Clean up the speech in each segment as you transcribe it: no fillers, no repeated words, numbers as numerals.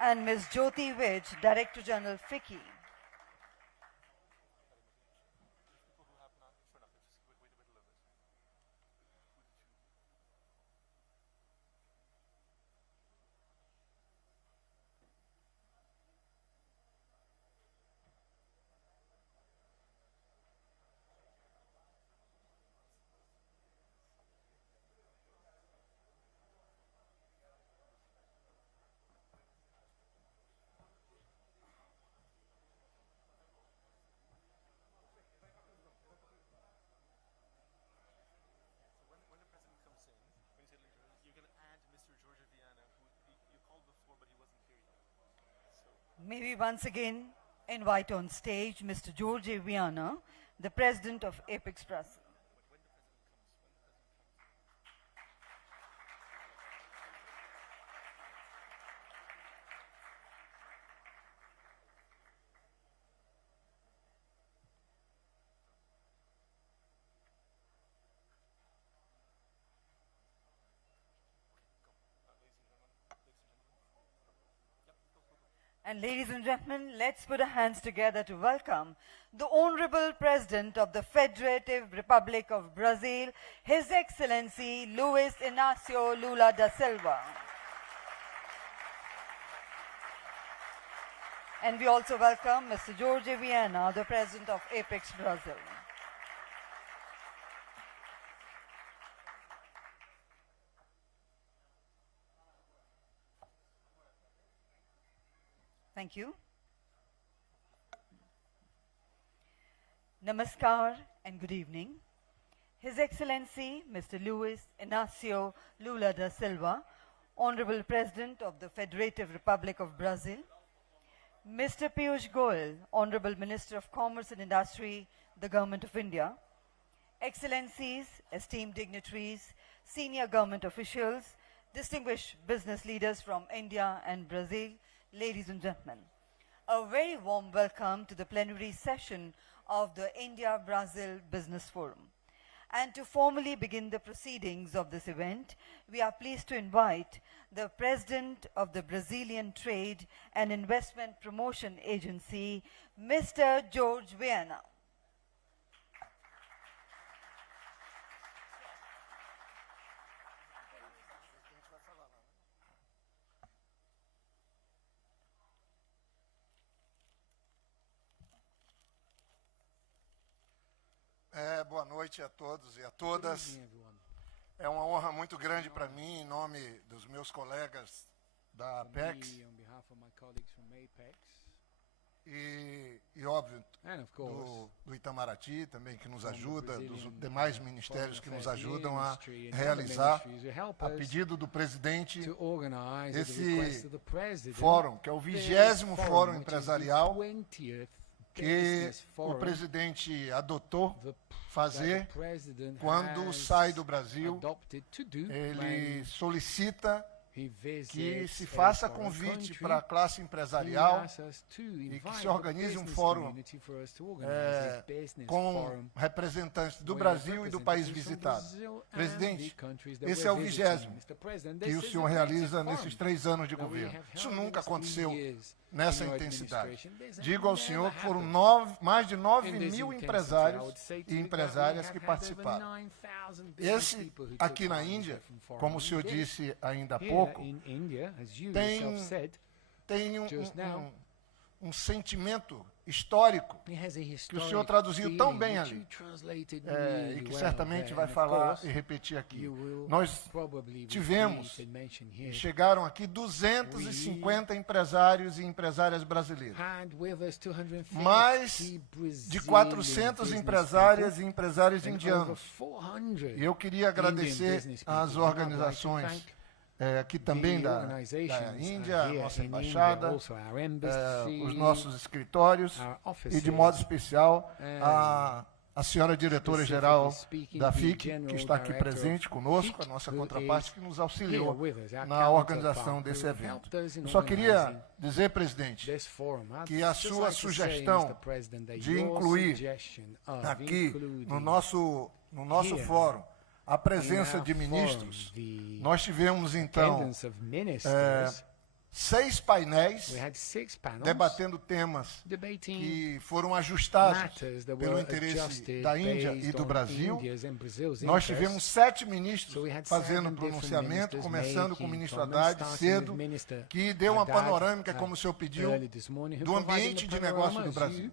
and Ms. Jyoti Vij, Director General FICCI. May we once again invite on stage Mr. George Viana, the President of Apex Brussels. And ladies and gentlemen, let's put our hands together to welcome the Honorable President of the Federative Republic of Brazil, His Excellency Luiz Inácio Lula da Silva. And we also welcome Mr. George Viana, the President of Apex Brazil. Thank you. Namaskar and good evening. His Excellency Mr. Luiz Inácio Lula da Silva, Honorable President of the Federative Republic of Brazil, Mr. Piyush Goyal, Honorable Minister of Commerce and Industry, the Government of India, Excellencies, esteemed dignitaries, senior government officials, distinguished business leaders from India and Brazil, ladies and gentlemen, a very warm welcome to the plenary session of the India-Brazil Business Forum. And to formally begin the proceedings of this event, we are pleased to invite the President of the Brazilian Trade and Investment Promotion Agency, Mr. George Viana. Boa noite a todos e a todas. É uma honra muito grande para mim, em nome dos meus colegas da Apex e óbvio, do Itamaraty também, que nos ajuda, dos demais ministérios que nos ajudam a realizar, a pedido do presidente, esse fórum, que é o 20º Fórum Empresarial, que o presidente adotou fazer quando sai do Brasil. Ele solicita que se faça convite para a classe empresarial e que se organize um fórum com representantes do Brasil e do país visitado. Presidente, esse é o 20º que o senhor realiza nesses 3 anos de governo. Isso nunca aconteceu nessa intensidade. Digo ao senhor que foram mais de 9.000 empresários e empresárias que participaram. Esse, aqui na Índia, como o senhor disse ainda há pouco, tem um sentimento histórico que o senhor traduziu tão bem ali, e que certamente vai falar e repetir aqui. Nós tivemos, e chegaram aqui 250 empresários e empresárias brasileiros, mais de 400 empresárias e empresários indianos. E eu queria agradecer às organizações aqui também da Índia, a nossa embaixada, os nossos escritórios e, de modo especial, a senhora diretora-geral da FIC, que está aqui presente conosco, a nossa contraparte, que nos auxiliou na organização desse evento. Eu só queria dizer, presidente, que a sua sugestão de incluir aqui no nosso fórum a presença de ministros, nós tivemos, então, 6 painéis We had 6 panels debatendo temas debating que foram ajustados matters that pelo were interesse adjusted da Índia e based do on Brasil. India's and Brazil's Nós interests. tivemos 7 ministros So we had fazendo 7 different pronunciamento, ministers começando com o making ministro comments, Haddad starting cedo, with Minister que deu uma Haddad, panorâmica, como o senhor pediu, early this morning, who do provided ambiente the de negócio panorama do as Brasil. you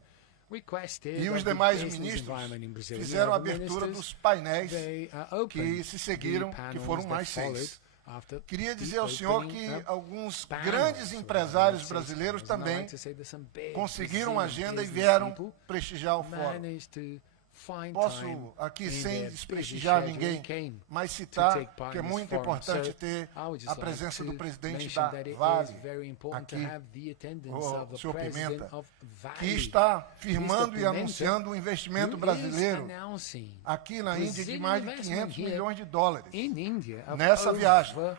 requested E of os the demais business ministros environment in Brazil. fizeram a The other abertura ministers, dos painéis they opened que se seguiram, the que panels foram that mais followed 6. after Queria the dizer ao senhor opening que of alguns panels. grandes So empresários I would say brasileiros so. And I'd também like to say that some big conseguiram Brazilian agenda e business vieram people prestigiar o fórum. managed to find time Posso aqui, in sem their desprestigiar busy ninguém, schedule came mas to citar take part que é in this muito forum. importante So, ter I would just a like presença to do presidente mention da that it Vale is very important to aqui, have the attendance o of the senhor president Pimenta, of que Vale, está firmando Mr. e anunciando um investimento who is brasileiro announcing aqui na Índia de Brazilian mais de investment 500 here milhões de dólares. in India of Nessa over viagem. 500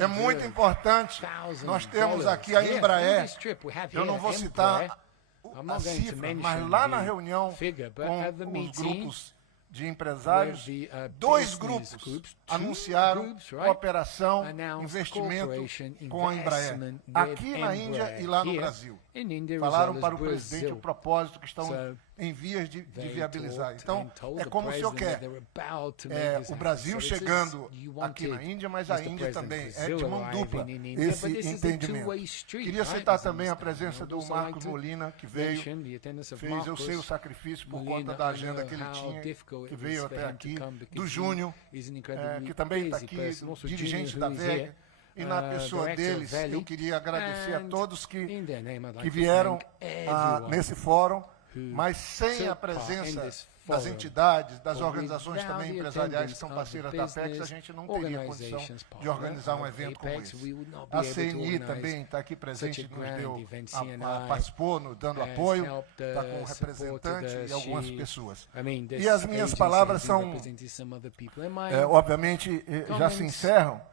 É muito importante. Nós temos aqui a Here, in Embraer. this trip, we have Eu não here vou Embraer. citar I'm a not going to cifra, mention mas lá na the reunião figure, but com at the os meeting, grupos de empresários, where the, 2 business grupos groups, 2 anunciaram groups, right, cooperação, announced investimento cooperation, com a Embraer, investment with aqui na Índia Embraer e lá no here Brasil. in India as Falaram well para as o presidente Brazil. o propósito que estão So, em vias de They viabilizar. talked Então, and told é the como o senhor president quer. that they're about to make this O happen. Brasil So it's chegando you aqui na wanted, Índia, mas a Mr. Índia President, também. É Brazil de mão arriving dupla in India, esse but this is a entendimento. two-way street, Queria right, citar as também a understand. presença I would do also like Marcos to Molina, que veio, mention the attendance of fez, eu Marcos sei o sacrifício por Molina. conta da I agenda know que ele how tinha, difficult que it veio was até for him aqui, to come because do he Júnior, is an incredibly que também está busy aqui, person, also dirigente Junior, da who is VEG. here, E na pessoa director of deles, Valley. eu queria agradecer a And todos que in their name, I'd like que to vieram thank everyone nesse fórum, who mas sem a took part in presença this das forum. entidades, das But organizações without também the empresariais que attendance são of parceiras the da Apex, a business gente não teria condição organizations de organizar um partner evento of como Apex, esse. we would not be A able to CNI organize também está aqui presente, such a nos grand deu, event. CNI participou, dando has apoio, helped está com um us, representante supported e algumas us. pessoas. I mean, this E as minhas agency palavras has been são, representing some other people. And my obviamente, já se comments encerram.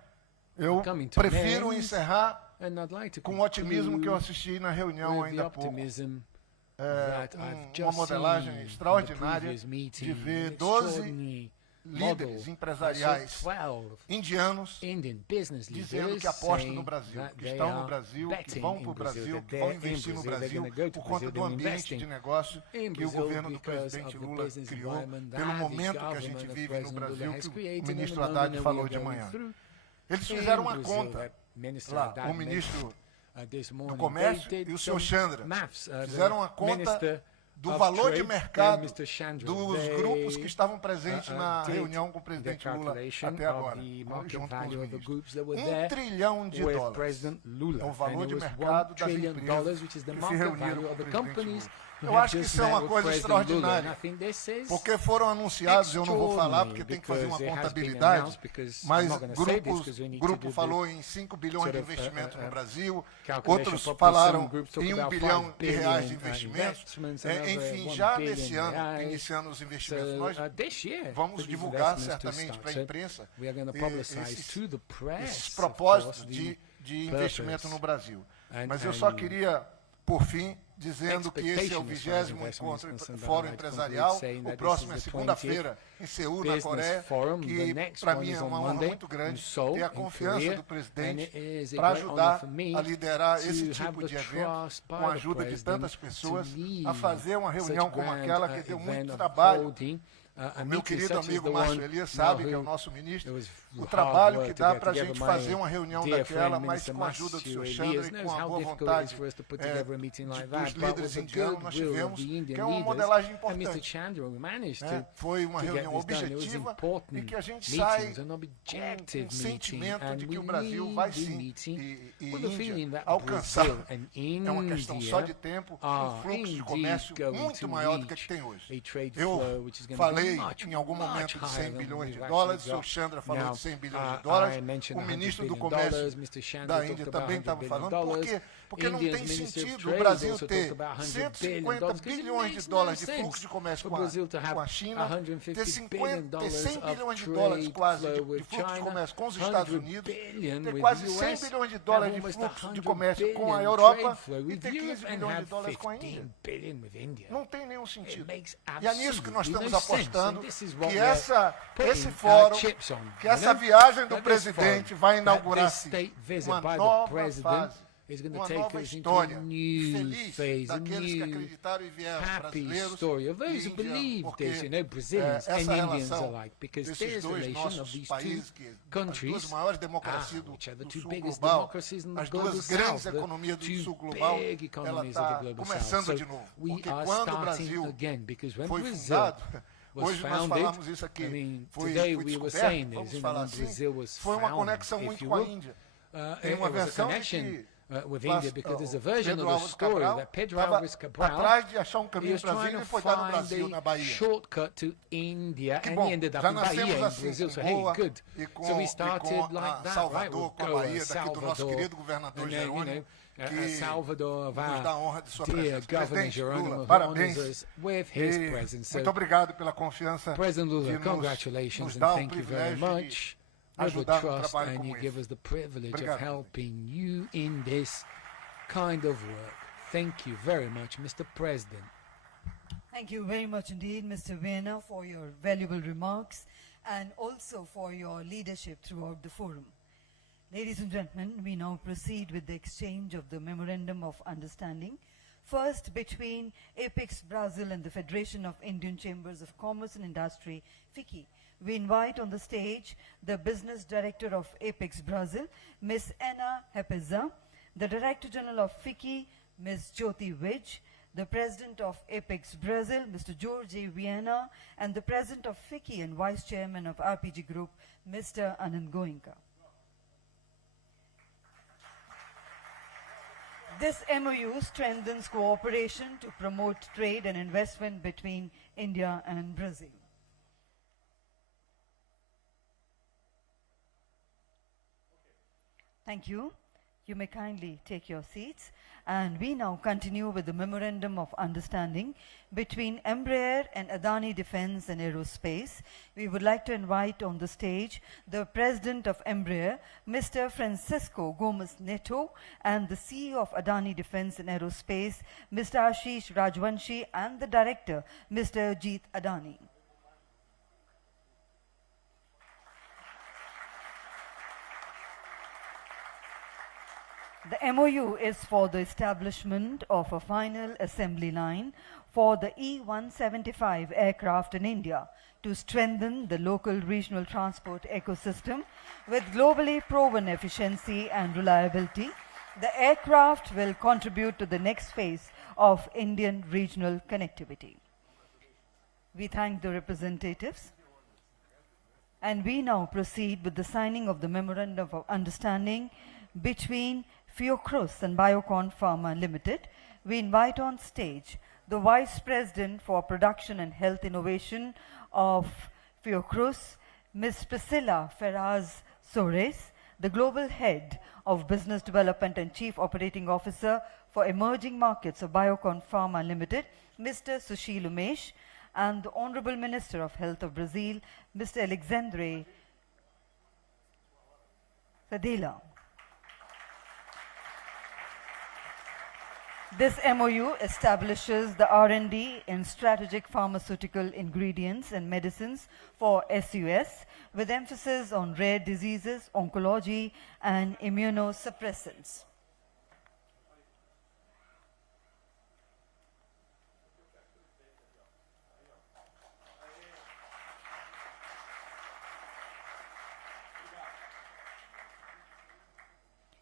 Eu coming to an prefiro end, encerrar and I'd like to com o otimismo que eu conclude assisti na reunião with the ainda há pouco. optimism that I've Uma just modelagem seen in the extraordinária previous meeting, de ver an 12 extraordinary líderes model. empresariais I saw 12 indianos Indian business dizendo leaders que apostam saying no Brasil, that que they estão no are Brasil, que betting vão in para o Brasil, that que vão they're in investir no Brazil, they're Brasil gonna go to por conta Brazil, do they're ambiente investing de negócio in que o Brazil governo do because presidente of the Lula business criou, environment pelo that the momento que a government gente of vive no President Brasil, Lula has que o created, and ministro the moment Haddad that we falou are de going manhã. through Eles in fizeram uma Brazil conta that Minister lá, Haddad o ministro this do morning, Comércio they did e o senhor some Chandra maths, the fizeram uma conta Minister do of valor de Trade mercado and Mr. Chandra, dos they, grupos que estavam presentes na did reunião com o the presidente Lula calculation até of agora, the market junto com os value of the ministros. groups that were 1 there trilhão de with dólares President Lula. é o valor And de it was mercado $1 das trillion, empresas which is the que se market reuniram value com o of the presidente companies Lula. who Eu have acho que just isso é met uma with coisa President Lula. extraordinária, And I think this is porque foram anunciados, eu não vou falar porque tem que fazer uma contabilidade, mas grupo falou em 5 bilhões de investimento no Brasil, outros falaram em 1 bilhão de reais de investimentos, enfim, já nesse ano, iniciando os investimentos, nós vamos divulgar certamente para a imprensa esses propósitos de investimento no Brasil. Mas eu só queria, por fim, dizendo que esse é o 20º Fórum Empresarial, o próximo é segunda-feira, em Seul, na Coreia, que para mim é uma honra muito grande ter a confiança do presidente para ajudar a liderar esse tipo de evento, com a ajuda de tantas pessoas, a fazer uma reunião como aquela que deu muito trabalho. O meu querido amigo Márcio Elias sabe, que é o nosso ministro, o trabalho que dá para a gente fazer uma reunião daquela, mas com a ajuda do senhor Chandra e com a boa vontade dos líderes indianos, nós tivemos, que é uma modelagem importante. Foi uma reunião objetiva e que a gente sai com um sentimento de que o Brasil vai sim, e Índia, alcançar, é uma questão só de tempo, um fluxo de comércio muito maior do que tem hoje. Eu falei em algum momento de 100 bilhões de dólares, o senhor Chandra falou de 100 bilhões de dólares, o ministro do Comércio da Índia também estava falando. Por quê? Porque não tem sentido o Brasil ter 150 bilhões de dólares de fluxo de comércio com a China, ter 100 bilhões de dólares quase de fluxo de comércio com os Estados Unidos, ter quase 100 bilhões de dólares de fluxo de comércio com a Europa e ter 15 bilhões de dólares com a Índia. Não tem nenhum sentido. E é nisso que nós estamos apostando. apostando this is what que we're esse putting fórum, chips on. que essa viagem do presidente vai that inaugurar this sim state visit uma by the nova president fase, is going to uma take nova us into a história new feliz phase, a daqueles que new acreditaram e vieram, happy brasileiros story of those e who indianos, believe porque this, Brazilians and essa Indians relação alike, because desses there's a dois relation of nossos these países, two que as duas countries, maiores democracias do, which are the do two sul biggest global, democracies in the as global duas grandes south, the economias do two sul global, big ela economies of the está global south. começando So de novo. we Porque are quando o starting Brasil again, because when foi Brazil fundado, was hoje nós founded, falamos isso aqui, foi today we were descoberto, saying vamos this, falar when assim, Brazil was foi uma founded, conexão if muito you com a will, Índia. Tem uma it was a versão de connection que with India, because there's a version Pedro of the Álvares story Cabral that Pedro estava Álvares Cabral atrás de achar um he caminho was para o trying Brasil to e foi dar no find Brasil, na a Bahia. shortcut to India, Que and bom, he ended up já in Bahia, nascemos in assim, Brazil. com So hey, Goa good. e com, So we started a like that, right? Salvador, We'll com a go Bahia, daqui do nosso Salvador, querido governador and then, Jerônimo, que Salvador, nos dá a honra de sua dear presença. Governor Presidente Geronimo, Lula, who parabéns. honors us with his E presence. So, muito obrigado pela confiança President Lula, de congratulations nos and dar o thank you very privilégio de much. With the ajudar no trust, trabalho and como you give esse. us the privilege Obrigado. of helping you in this kind of work. Thank you very much, Mr. President. Thank you very much indeed, Mr. Vienna, for your valuable remarks and also for your leadership throughout the forum. Ladies and gentlemen, we now proceed with the exchange of the Memorandum of Understanding, first between Apex Brazil and the Federation of Indian Chambers of Commerce and Industry, FICCI. We invite on the stage the Business Director of Apex Brazil, Ms. Ana Hepeza, the Director General of FICCI, Ms. Jyoti Vij, the President of Apex Brazil, Mr. George A. Viana, and the President of FICCI and Vice Chairman of RPG Group, Mr. Anand Goenka. This MOU strengthens cooperation to promote trade and investment between India and Brazil. Thank you. You may kindly take your seats. And we now continue with the Memorandum of Understanding between Embraer and Adani Defence and Aerospace. We would like to invite on the stage the President of Embraer, Mr. Francisco Gomes Neto, and the CEO of Adani Defence and Aerospace, Mr. Ashish Rajwanshi, and the Director, Mr. Jeet Adani. The MOU is for the establishment of a final assembly line for the E-175 aircraft in India to strengthen the local regional transport ecosystem with globally proven efficiency and reliability. The aircraft will contribute to the next phase of Indian regional connectivity. We thank the representatives. And we now proceed with the signing of the Memorandum of Understanding between Fiocruz and Biocon Pharma Limited. We invite on stage the Vice President for Production and Health Innovation of Fiocruz, Ms. Priscilla Ferraz Sores, the Global Head of Business Development and Chief Operating Officer for Emerging Markets of Biocon Pharma Limited, Mr. Sushil Umesh, and the Honorable Minister of Health of Brazil, Mr. Alexandre Fadela. This MOU establishes the R&D in strategic pharmaceutical ingredients and medicines for SUS with emphasis on rare diseases, oncology, and immunosuppressants.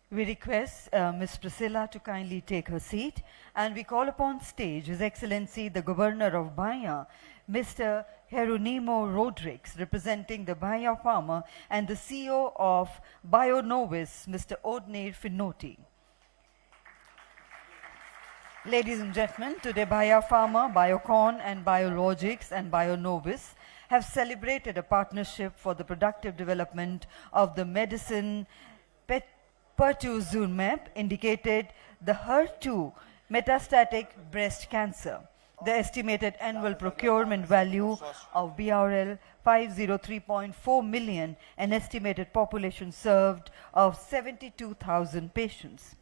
We request Ms. Priscilla to kindly take her seat, and we call upon stage His Excellency the Governor of Bahia, Mr. Jeronimo Rodrigues, representing the Bahia Pharma, and the CEO of BioNovis, Mr. Odnir Finoti. Ladies and gentlemen, today Bahia Pharma, Biocon, and Biologics and BioNovis have celebrated a partnership for the productive development of the medicine pertuzumab, indicated the HER2 metastatic breast cancer. The estimated annual procurement value of BRL 503.4 million, an estimated population served of 72,000 patients.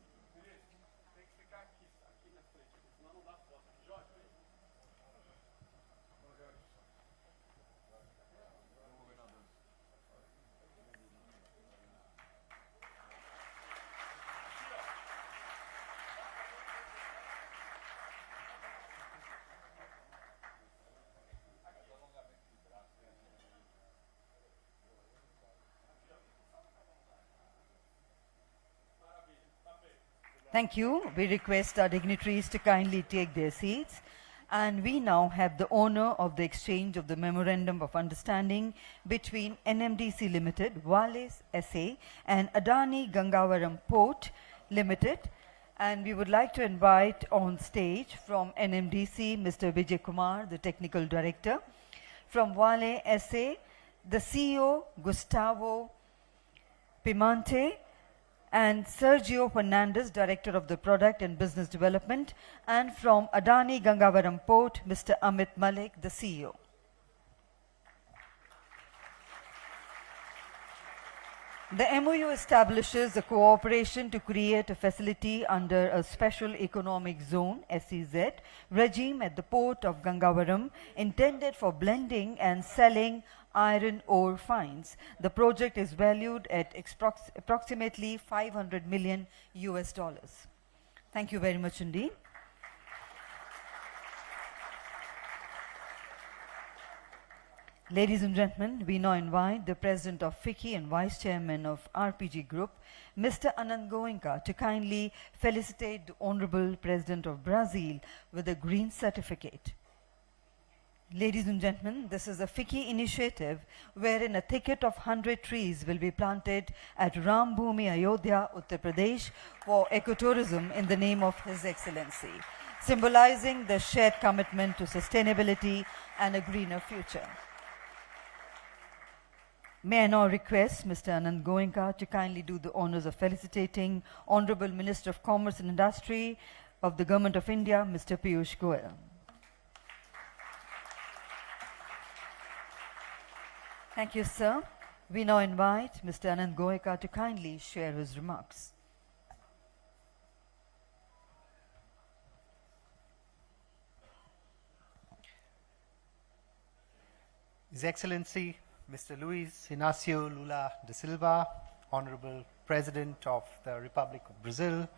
Thank you. We request our dignitaries to kindly take their seats. And we now have the honor of the exchange of the Memorandum of Understanding between NMDC Limited, Wales SA, and Adani Gangavaram Port Limited. And we would like to invite on stage from NMDC, Mr. Vijay Kumar, the Technical Director. From Wale SA, the CEO, Gustavo Pimante, and Sergio Fernandez, Director of the Product and Business Development, and from Adani Gangavaram Port, Mr. Amit Malik, the CEO. The MOU establishes a cooperation to create a facility under a Special Economic Zone (SEZ) regime at the port of Gangavaram, intended for blending and selling iron ore fines. The project is valued at approximately $500 million. Thank you very much indeed. Ladies and gentlemen, we now invite the President of FICCI and Vice Chairman of RPG Group, Mr. Anand Goenka, to kindly felicitate the Honorable President of Brazil with a green certificate. Ladies and gentlemen, this is a FICCI initiative wherein a thicket of 100 trees will be planted at Ram Bhumi, Ayodhya, Uttar Pradesh for ecotourism in the name of His Excellency, symbolizing the shared commitment to sustainability and a greener future. May I now request Mr. Anand Goenka to kindly do the honors of felicitating Honorable Minister of Commerce and Industry of the Government of India, Mr. Piyush Goyal. Thank you, sir. We now invite Mr. Anand Goenka to kindly share his remarks. His Excellency, Mr. Luis Inácio Lula da Silva, Honorable President of the Republic of Brazil,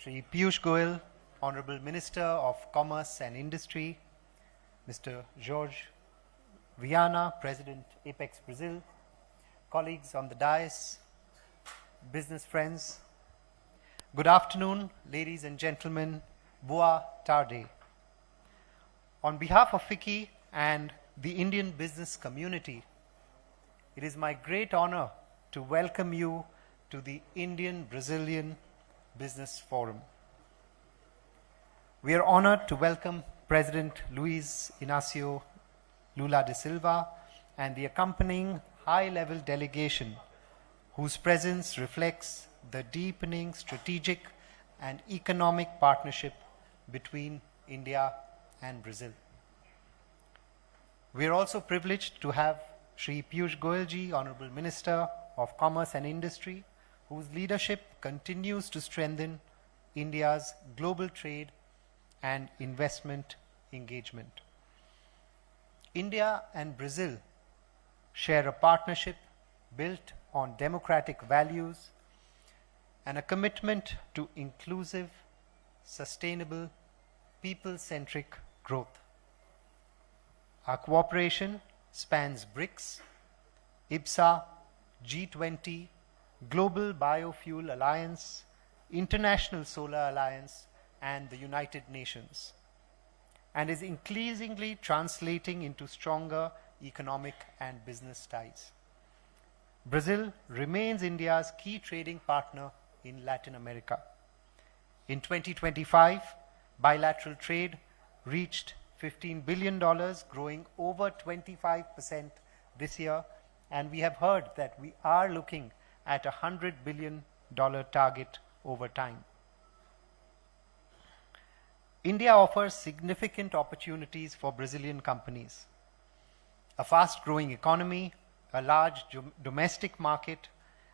Shri Piyush Goyal, Honorable Minister of Commerce and Industry, Mr. Jorge Viana, President, Apex Brazil, colleagues on the dais, business friends. Good afternoon, ladies and gentlemen. Boa tarde. On behalf of FICCI and the Indian business community, it is my great honor to welcome you to the Indian-Brazilian Business Forum. We are honored to welcome President Luis Inácio Lula da Silva and the accompanying high-level delegation, whose presence reflects the deepening strategic and economic partnership between India and Brazil. We are also privileged to have Shri Piyush Goyal ji, Honorable Minister of Commerce and Industry, whose leadership continues to strengthen India's global trade and investment engagement. India and Brazil share a partnership built on democratic values and a commitment to inclusive, sustainable, people-centric growth. Our cooperation spans BRICS, IBSA, G20, Global Biofuel Alliance, International Solar Alliance, and the United Nations, and is increasingly translating into stronger economic and business ties. Brazil remains India's key trading partner in Latin America. In 2025, bilateral trade reached $15 billion, growing over 25% this year, and we have heard that we are looking at a $100 billion target over time. India offers significant opportunities for Brazilian companies. A fast-growing economy, a large domestic market,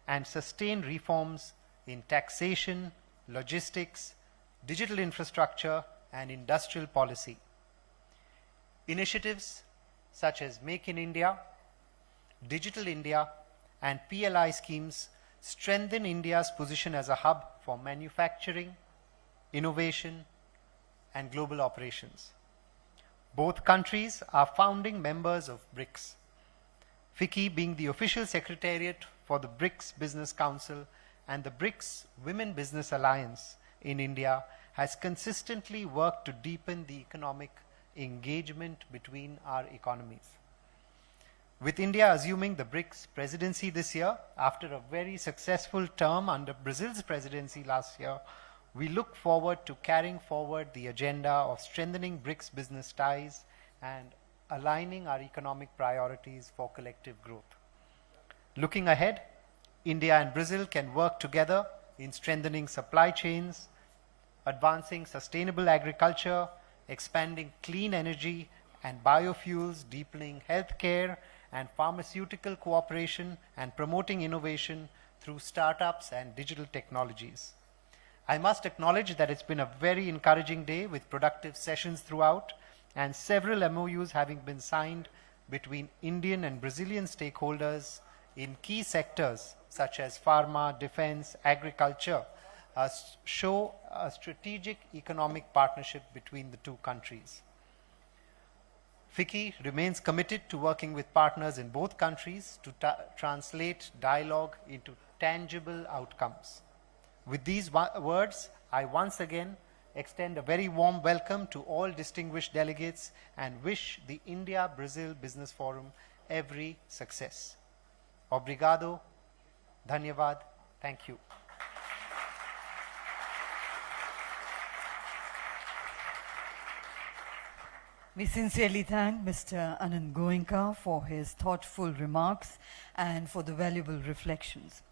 and sustained reforms in taxation, logistics, digital infrastructure, and industrial policy. Initiatives such as Make in India, Digital India, and PLI schemes strengthen India's position as a hub for manufacturing, innovation, and global operations. Both countries are founding members of BRICS, FICCI being the official secretariat for the BRICS Business Council and the BRICS Women Business Alliance in India has consistently worked to deepen the economic engagement between our economies. With India assuming the BRICS presidency this year, after a very successful term under Brazil's presidency last year, we look forward to carrying forward the agenda of strengthening BRICS business ties and aligning our economic priorities for collective growth. Looking ahead, India and Brazil can work together in strengthening supply chains, advancing sustainable agriculture, expanding clean energy and biofuels, deepening healthcare and pharmaceutical cooperation, and promoting innovation through startups and digital technologies. I must acknowledge that it's been a very encouraging day with productive sessions throughout and several MOUs having been signed between Indian and Brazilian stakeholders in key sectors such as pharma, defense, agriculture, show a strategic economic partnership between the two countries. FICCI remains committed to working with partners in both countries to translate dialogue into tangible outcomes. With these words, I once again extend a very warm welcome to all distinguished delegates and wish the India-Brazil Business Forum every success. Obrigado, dhanyavad, thank you. We sincerely thank Mr. Anand Goenka for his thoughtful remarks and for the valuable reflections.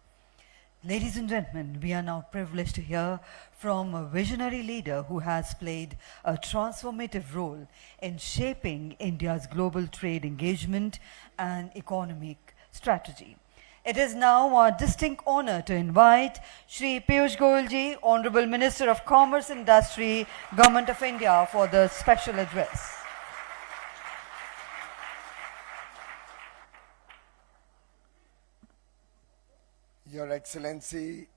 Ladies and gentlemen, we are now privileged to hear from a visionary leader who has played a transformative role in shaping India's global trade engagement and economic strategy. It is now our distinct honor to invite Shri Piyush Goyal ji, Honorable Minister of Commerce and Industry, Government of India, for the special address. Your Excellency,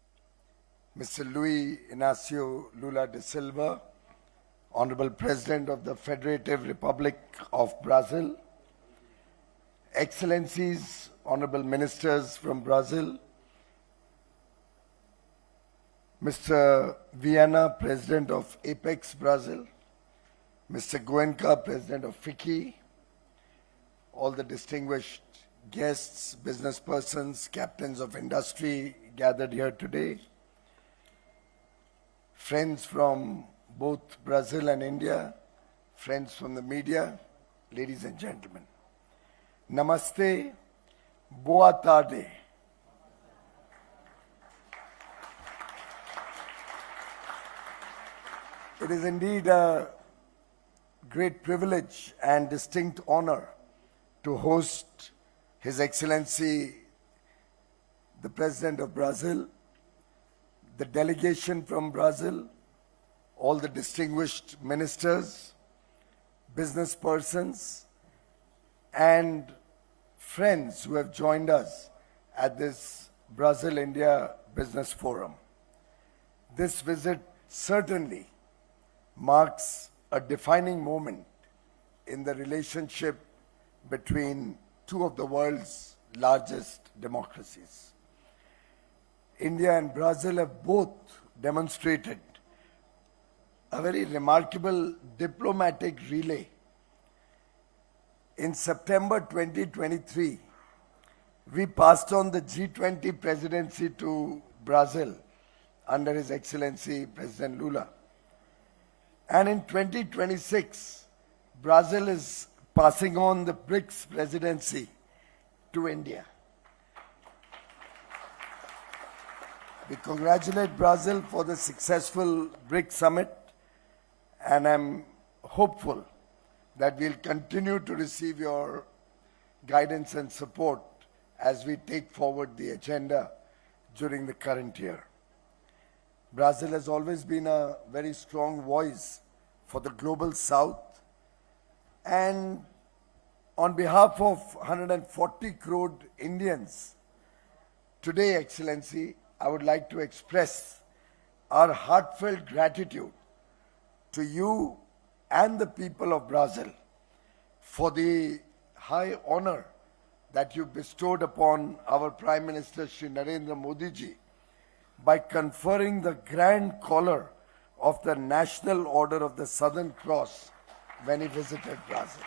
Mr. Luis Inácio Lula da Silva, Honorable President of the Federative Republic of Brazil, Excellencies, Honorable Ministers from Brazil, Mr. Viana, President of Apex Brazil, Mr. Goenka, President of FICCI, all the distinguished guests, business persons, captains of industry gathered here today, friends from both Brazil and India, friends from the media, ladies and gentlemen. Namaste, boa tarde. It is indeed a great privilege and distinct honor to host His Excellency, the President of Brazil, the delegation from Brazil, all the distinguished ministers, business persons, and friends who have joined us at this Brazil-India Business Forum. This visit certainly marks a defining moment in the relationship between two of the world's largest democracies. India and Brazil have both demonstrated a very remarkable diplomatic relay. In September 2023, we passed on the G20 presidency to Brazil under His Excellency President Lula. And in 2026, Brazil is passing on the BRICS presidency to India. We congratulate Brazil for the successful BRICS summit, and I'm hopeful that we'll continue to receive your guidance and support as we take forward the agenda during the current year. Brazil has always been a very strong voice for the global South, and on behalf of 140 crore Indians, today, Excellency, I would like to express our heartfelt gratitude to you and the people of Brazil for the high honor that you bestowed upon our Prime Minister Shri Narendra Modi ji by conferring the Grand Collar of the National Order of the Southern Cross when he visited Brazil.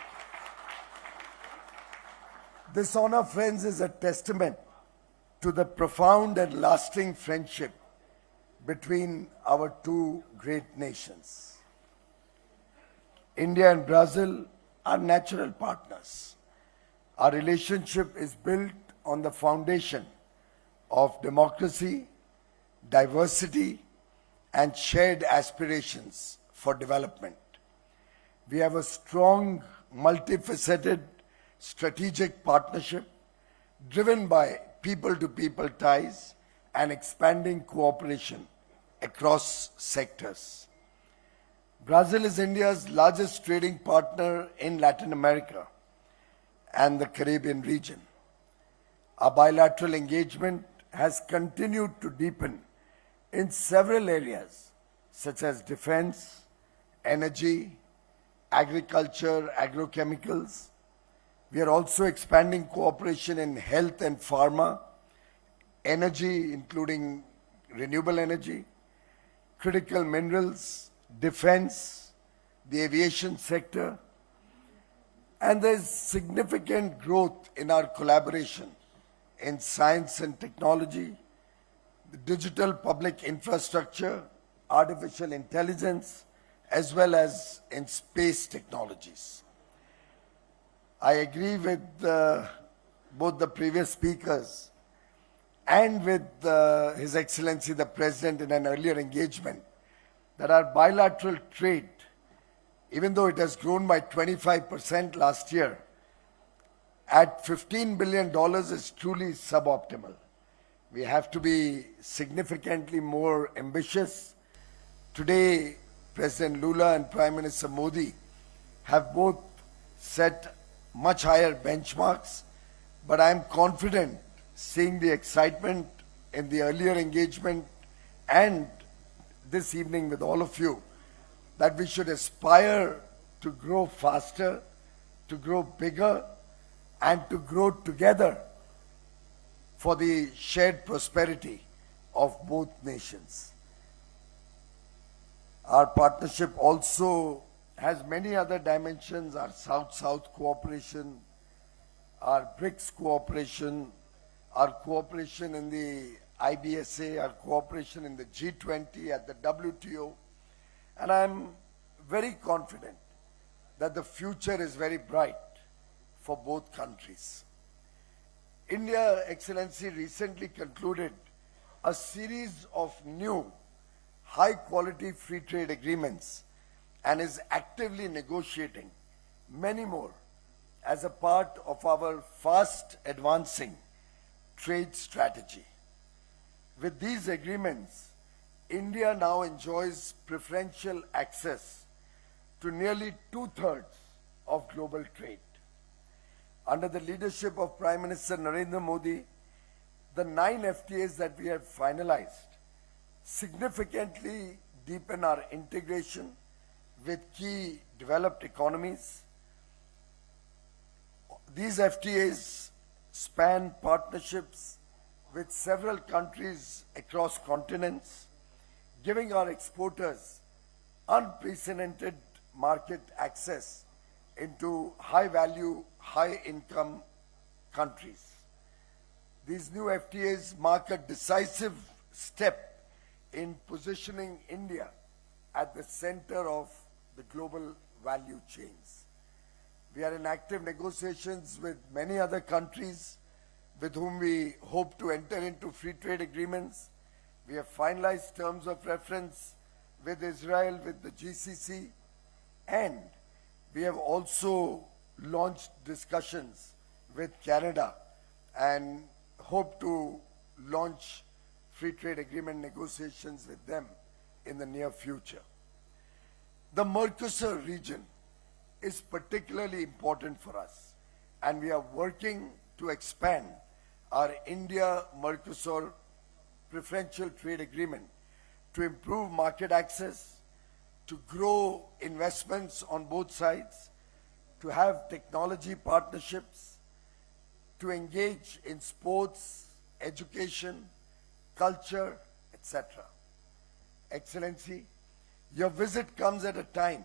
This honor, friends, is a testament to the profound and lasting friendship between our two great nations. India and Brazil are natural partners. Our relationship is built on the foundation of democracy, diversity, and shared aspirations for development. We have a strong, multifaceted, strategic partnership driven by people-to-people ties and expanding cooperation across sectors. Brazil is India's largest trading partner in Latin America and the Caribbean region. Our bilateral engagement has continued to deepen in several areas such as defense, energy, agriculture, agrochemicals. We are also expanding cooperation in health and pharma, energy, including renewable energy, critical minerals, defense, the aviation sector, and there is significant growth in our collaboration in science and technology, the digital public infrastructure, artificial intelligence, as well as in space technologies. I agree with both the previous speakers and with His Excellency the President in an earlier engagement that our bilateral trade, even though it has grown by 25% last year, at $15 billion is truly suboptimal. We have to be significantly more ambitious. Today, President Lula and Prime Minister Modi have both set much higher benchmarks, but I am confident, seeing the excitement in the earlier engagement and this evening with all of you, that we should aspire to grow faster, to grow bigger, and to grow together for the shared prosperity of both nations. Our partnership also has many other dimensions: our South-South cooperation, our BRICS cooperation, our cooperation in the IBSA, our cooperation in the G20, at the WTO, and I'm very confident that the future is very bright for both countries. India, Excellency, recently concluded a series of new high-quality free trade agreements and is actively negotiating many more as a part of our fast advancing trade strategy. With these agreements, India now enjoys preferential access to nearly 2/3 of global trade. Under the leadership of Prime Minister Narendra Modi, the 9 FTAs that we have finalized significantly deepen our integration with key developed economies. These FTAs span partnerships with several countries across continents, giving our exporters unprecedented market access into high-value, high-income countries. These new FTAs mark a decisive step in positioning India at the center of the global value chains. We are in active negotiations with many other countries with whom we hope to enter into free trade agreements. We have finalized terms of reference with Israel, with the GCC, and we have also launched discussions with Canada and hope to launch free trade agreement negotiations with them in the near future. The Mercosur region is particularly important for us, and we are working to expand our India-Mercosur preferential trade agreement to improve market access, to grow investments on both sides, to have technology partnerships, to engage in sports, education, culture, etc. Excellency, your visit comes at a time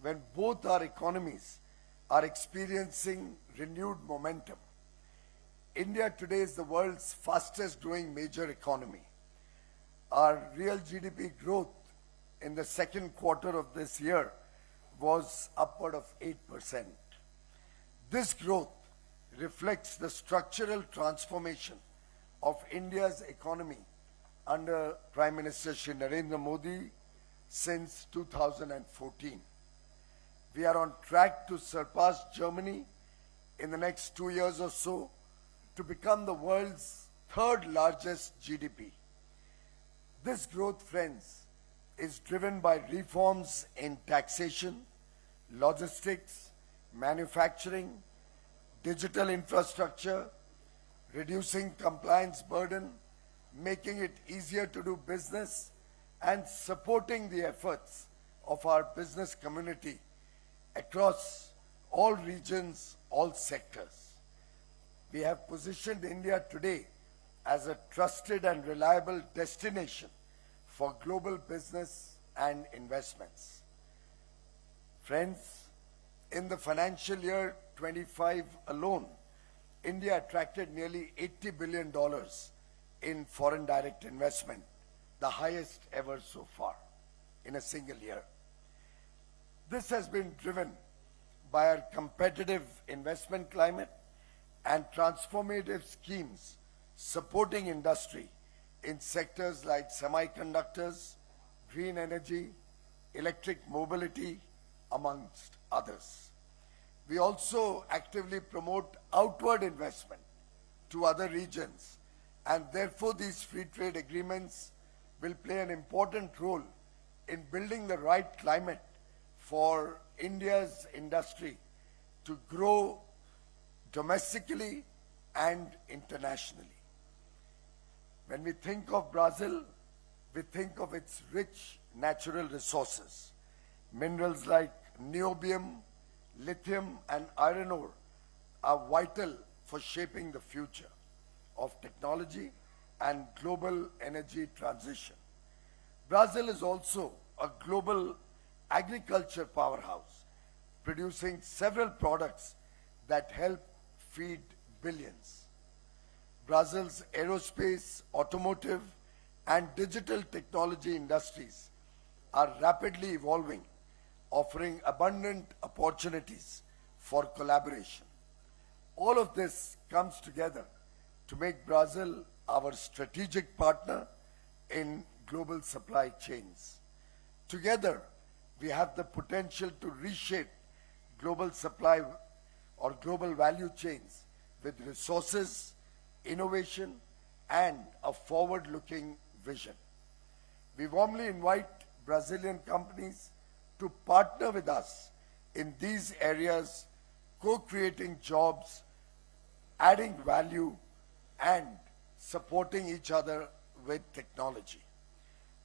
when both our economies are experiencing renewed momentum. India today is the world's fastest growing major economy. Our real GDP growth in the second quarter of this year was upward of 8%. This growth reflects the structural transformation of India's economy under Prime Minister Shri Narendra Modi since 2014. We are on track to surpass Germany in the next 2 years or so to become the world's third largest GDP. This growth, friends, is driven by reforms in taxation, logistics, manufacturing, digital infrastructure, reducing compliance burden, making it easier to do business, and supporting the efforts of our business community across all regions, all sectors. We have positioned India today as a trusted and reliable destination for global business and investments. Friends, in the financial year 25 alone, India attracted nearly $80 billion in foreign direct investment, the highest ever so far in a single year. This has been driven by our competitive investment climate and transformative schemes supporting industry in sectors like semiconductors, green energy, electric mobility, amongst others. We also actively promote outward investment to other regions, and therefore these free trade agreements will play an important role in building the right climate for India's industry to grow domestically and internationally. When we think of Brazil, we think of its rich natural resources. Minerals like niobium, lithium, and iron ore are vital for shaping the future of technology and global energy transition. Brazil is also a global agriculture powerhouse, producing several products that help feed billions. Brazil's aerospace, automotive, and digital technology industries are rapidly evolving, offering abundant opportunities for collaboration. All of this comes together to make Brazil our strategic partner in global supply chains. Together, we have the potential to reshape global supply or global value chains with resources, innovation, and a forward-looking vision. We warmly invite Brazilian companies to partner with us in these areas, co-creating jobs, adding value, and supporting each other with technology.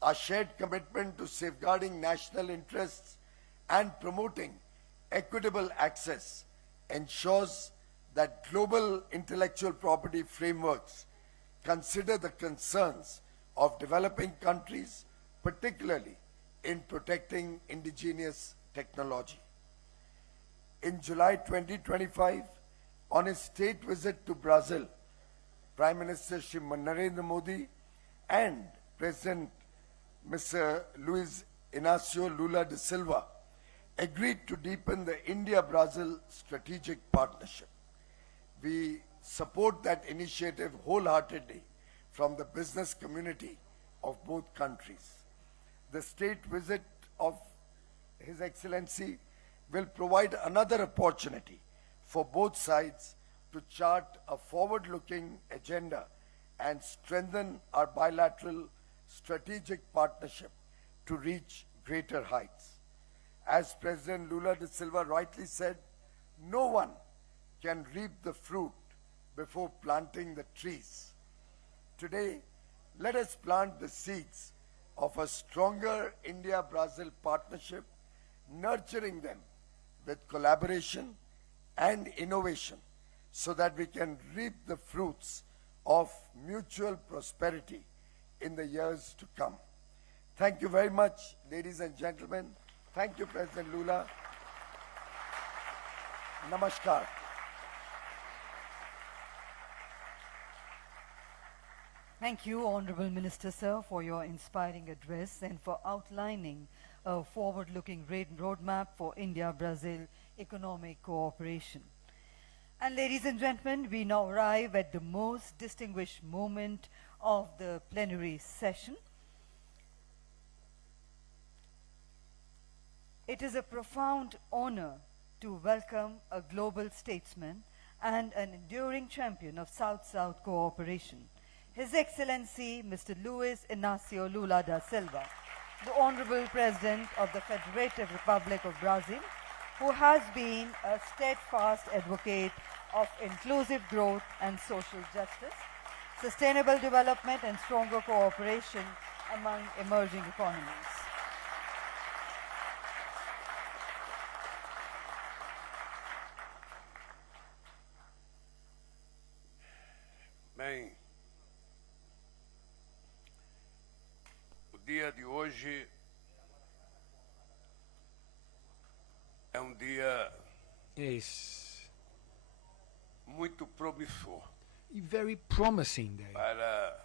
Our shared commitment to safeguarding national interests and promoting equitable access ensures that global intellectual property frameworks consider the concerns of developing countries, particularly in protecting indigenous technology. In July 2025, on his state visit to Brazil, Prime Minister Shri Narendra Modi and President Mr. Luiz Inácio Lula da Silva agreed to deepen the India-Brazil strategic partnership. We support that initiative wholeheartedly from the business community of both countries. The state visit of His Excellency will provide another opportunity for both sides to chart a forward-looking agenda and strengthen our bilateral strategic partnership to reach greater heights. As President Lula da Silva rightly said, no one can reap the fruit before planting the trees. Today, let us plant the seeds of a stronger India-Brazil partnership, nurturing them with collaboration and innovation so that we can reap the fruits of mutual prosperity in the years to come. Thank you very much, ladies and gentlemen. Thank you, President Lula. Namaskar. Thank you, Honorable Minister, sir, for your inspiring address and for outlining a forward-looking roadmap for India-Brazil economic cooperation. And ladies and gentlemen, we now arrive at the most distinguished moment of the plenary session. It is a profound honor to welcome a global statesman and an enduring champion of South-South cooperation, His Excellency Mr. Luis Inácio Lula da Silva, the Honorable President of the Federative Republic of Brazil, who has been a steadfast advocate of inclusive growth and social justice, sustainable development and stronger cooperation among emerging economies. Bem, o dia de hoje é um dia It's muito promissor a very promising day para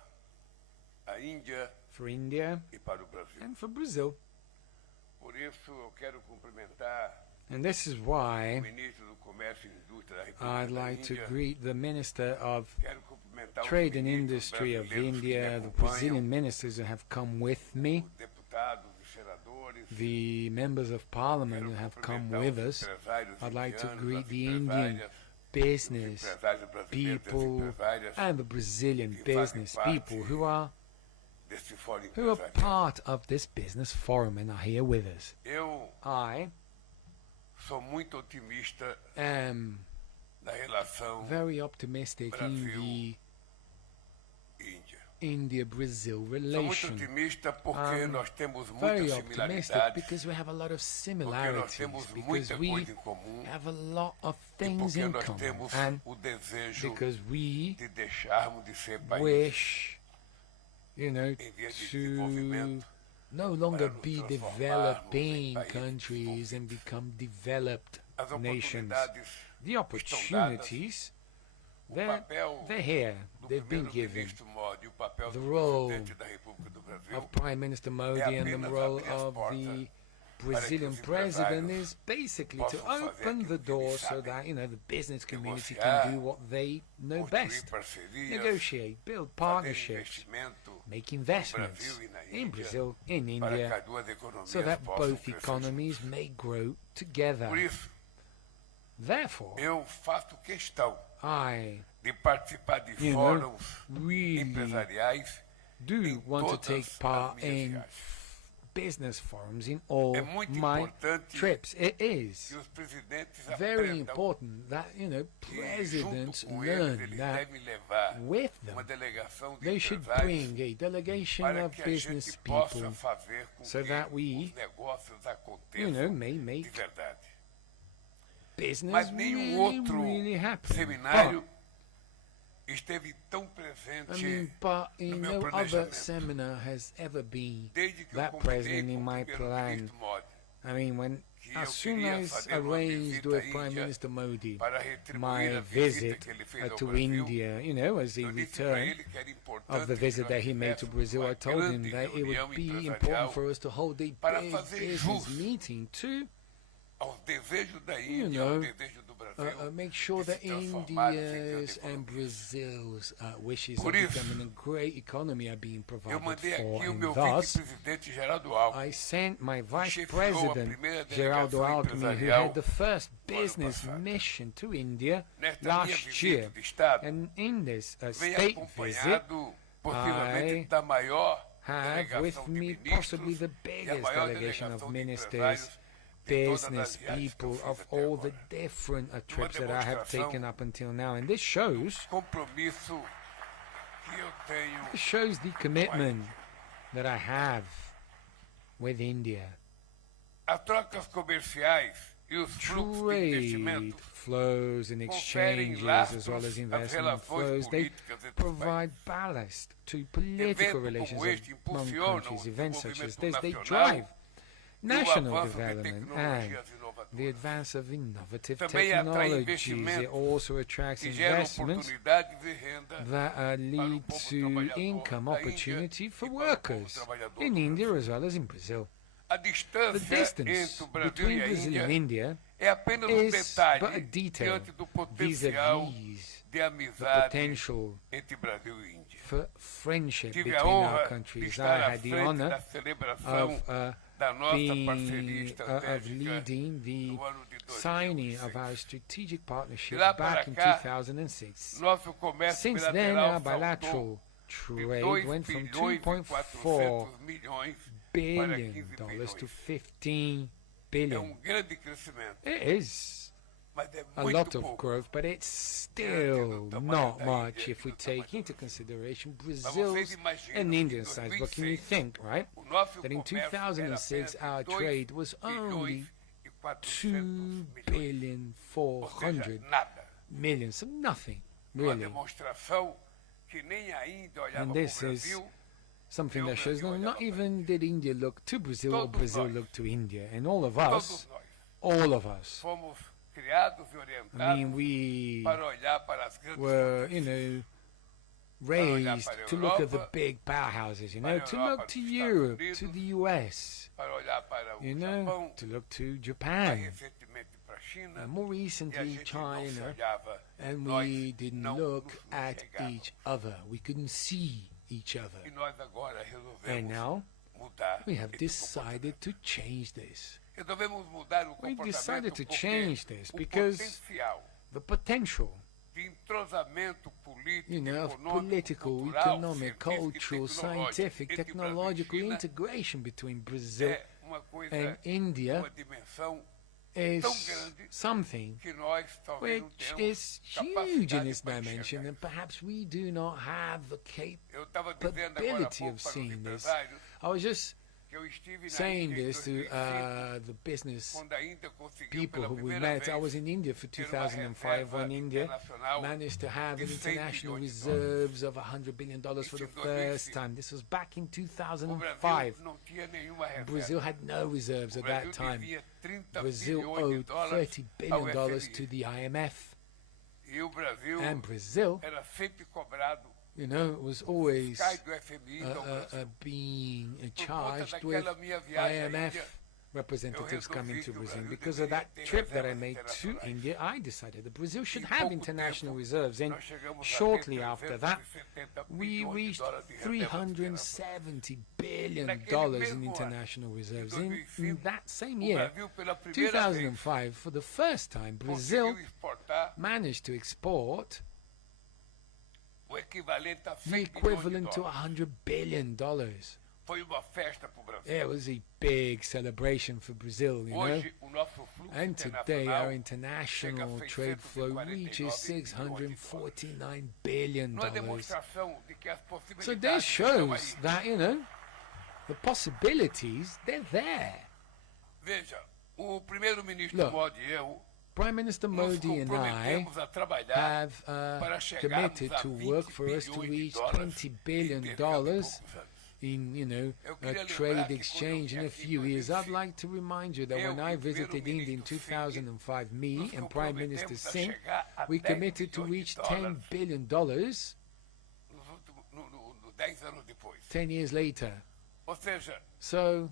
a Índia for India e para o Brasil. and for Brazil. Por isso, eu quero cumprimentar And this is o why ministro do Comércio e Indústria da I'd República da like to Índia. greet the Minister of Quero cumprimentar os Trade and ministros Industry of brasileiros que me India, the acompanham, Brazilian ministers who have come with me, os deputados e senadores. the members of parliament Quero who have come cumprimentar with os us. empresários I'd like to indianos, greet as the Indian empresárias, business os empresários brasileiros, as people empresárias and the Brazilian que fazem business people parte who are desse fórum who are empresarial. part of this business forum and are here with us. Eu I sou muito otimista am na relação very optimistic in Brasil, the Índia. India-Brazil Sou muito relation. otimista porque I'm nós temos Very muitas optimistic similaridades, because we have a lot of porque nós similarities, temos because muita we coisa em comum have a lot of e things porque in nós common, temos and o desejo because we de deixarmos de ser país wish, you know, em vias de to desenvolvimento no longer para nos be transformarmos em developing países countries and become developed As nations. oportunidades The estão dadas, opportunities, o they're papel here, do they've been given. primeiro-ministro Modi, o papel The do role presidente da República do Brasil Of Prime Minister Modi and the apenas role abrir as of portas the para Brazilian que os president empresários is basically to possam fazer open aquilo the que door eles so sabem, that, you know, the business community negociar, can do what they know construir best. parcerias, Negotiate, build fazer partnerships, investimento make no investments Brasil e na in Índia Brazil, in para que India, as duas economias so that possam both crescer economies juntas. may grow together. Por isso, Therefore, eu faço questão I de participar de You know, fóruns really empresariais do em want to todas take as part minhas in viagens. business forums in all É muito my importante trips. It is que os presidentes very aprendam important that, you know, que presidents junto com eles learn eles that devem levar with them uma delegação de they should empresários bring a delegation para of que a business gente people, possa fazer com so que that we, os negócios you aconteçam know, may de make verdade. business Mas nenhum really, outro really happen. seminário esteve tão I presente mean, but in meu no other planejamento. seminar has ever been desde que eu that combinei present in com o my plan. primeiro-ministro Modi I mean, when que eu as soon queria as fazer uma arranged visita with à Prime Índia Minister Modi para retribuir my a visita visit que ele fez ao to Brasil, India, you know, as a eu disse para return ele que era importante of the que visit nós that he made to tivéssemos Brazil, uma I told him grande that it reunião would be empresarial important for us to hold a para big fazer business jus meeting to aos desejos da You Índia, know, ao desejo do Brasil, make sure de that se transformarem em grandes India's and economias. Brazil's wishes Por of isso, becoming a great economy are being Eu provided mandei for, aqui o and meu thus vice-presidente Geraldo Alckmin, I sent my Vice chefiou a President primeira Geraldo delegação Alckmin, who empresarial had the first no ano business passado. mission to India Nesta minha last visita year, de Estado, and in this vem state visit, acompanhado possivelmente I da maior have with delegação de me ministros possibly the e a biggest maior delegation of delegação de ministers, empresários de todas as business viagens que eu people, fiz of até all the agora. different trips that I have demonstração taken up until now. And this shows Compromisso que eu tenho It shows the commitment that I have with India. As trocas comerciais e os fluxos de trade investimento flows and conferem exchanges, as well lastros as às investment relações flows, they políticas entre os provide países. ballast to political Eventos relations como este among impulsionam countries. o Events such as desenvolvimento this, they nacional drive e o national avanço de development and tecnologias the inovadoras. advance of innovative Também atrai technologies. It investimentos also attracts que geram investments oportunidades e renda that para o lead povo to trabalhador income da Índia opportunity e for para o povo workers trabalhador in do India Brasil. as well as in Brazil. A The distância distance entre o Brasil between e a Brazil Índia and India é apenas um is but a detalhe detail diante do potencial vis-a-vis de the amizade potential entre Brasil e Índia. for friendship Tive between a our honra de countries. estar I à had the frente honor da celebração of da nossa parceria of estratégica leading the no ano de signing of 2006. our strategic partnership De lá para back in cá, 2006. Nosso comércio Since then, bilateral our saltou bilateral de trade 2 went from bilhões e 2.4 400 milhões para billion 15 dollars to bilhões. 15 É billion. grande crescimento, It is mas é a muito lot of pouco. growth, but it's still not much if we take into consideration Brazil's and India's size. But can you think, right, O nosso that in comércio era 2006 our apenas de 2 trade was only bilhões e 400 2 milhões. billion Ou 400 seja, nada. million, so nothing Uma really. demonstração que nem a Índia olhava And para o this is Brasil, something Eu that shows Brasil not olhava even did India look to Brazil or Todos Brazil nós. look to India, and all of todos us, nós all of us. fomos criados e I orientados mean, we para olhar para as grandes were, potências. raised para a to look at the Europa, big powerhouses, para a to Europa, look to dos Europe, Estados to Unidos, the US, para olhar para o to Japão, look to mais Japan, recentemente para a China, and more e a recently gente não se China, olhava, and nós we didn't não look nos at enxergávamos. each other. We couldn't see each E other. nós agora And resolvemos now mudar we have esse comportamento. decided to change this. Resolvemos mudar o We comportamento decided to porque change this o because potencial the potential, de entrosamento político, of econômico, political, cultural, civic, cultural, scientific, entre Brasil e technological China integration between Brazil é uma coisa, and India uma dimensão is tão grande something que nós talvez não which tenhamos is huge in capacidade its para dimension, enxergar. and perhaps we do not have the Eu estava dizendo agora há capability pouco of para os seeing this. empresários I was just que eu estive na saying Índia em this to 2005, the business quando a Índia conseguiu people pela who we primeira met. I was vez in India for ter uma 2005 reserva when India internacional managed to have an de 100 international bilhões de reserves of $100 billion for the Isso em first 2005. time. This was back in o 2005. Brasil não tinha nenhuma reserva. Brazil had no reserves O at that Brasil time. devia 30 Brazil bilhões de owed dólares $30 ao billion FMI. to the IMF. E o Brasil And Brazil, era sempre cobrado was always fiscais do FMI do Brasil. being Por conta charged with daquela minha viagem à IMF Índia, representatives eu coming resolvi to que o Brazil. Brasil Because of deveria that ter trip that I reservas made to internacionais. India, I decided that Brazil should Em have pouco international tempo, reserves. And nós chegamos a ter shortly after that, 370 we bilhões de reached dólares de reservas internacionais. $370 billion Naquele in mesmo ano, international reserves. em In 2005, that same O year, Brasil, pela primeira vez, 2005, for the first time, Brazil conseguiu exportar managed to export o equivalente a the 100 bilhões de equivalent to dólares. $100 billion. Foi uma festa para o Brasil. It was a big celebration for Brazil, you know. Hoje, o nosso fluxo And today, our internacional international trade flow 649 reaches $649 billion. não é demonstração de que as So this possibilidades estão shows aí. that, the possibilities, they're there. Veja, o primeiro-ministro Look, Modi e eu Prime Minister nos Modi and I comprometemos a trabalhar have para chegarmos committed a to 20 work for us to bilhões de reach dólares $20 em billion cerca de poucos anos. in, Eu a queria lembrar trade que exchange quando eu in vim a aqui em few years. I'd 2005, like to remind you that eu when e I o visited India in primeiro-ministro 2005, me nos and Prime Minister comprometemos a Singh, chegar a we 10 committed to bilhões de reach $10 dólares billion nos últimos, 10 anos depois. 10 years later. Ou seja, So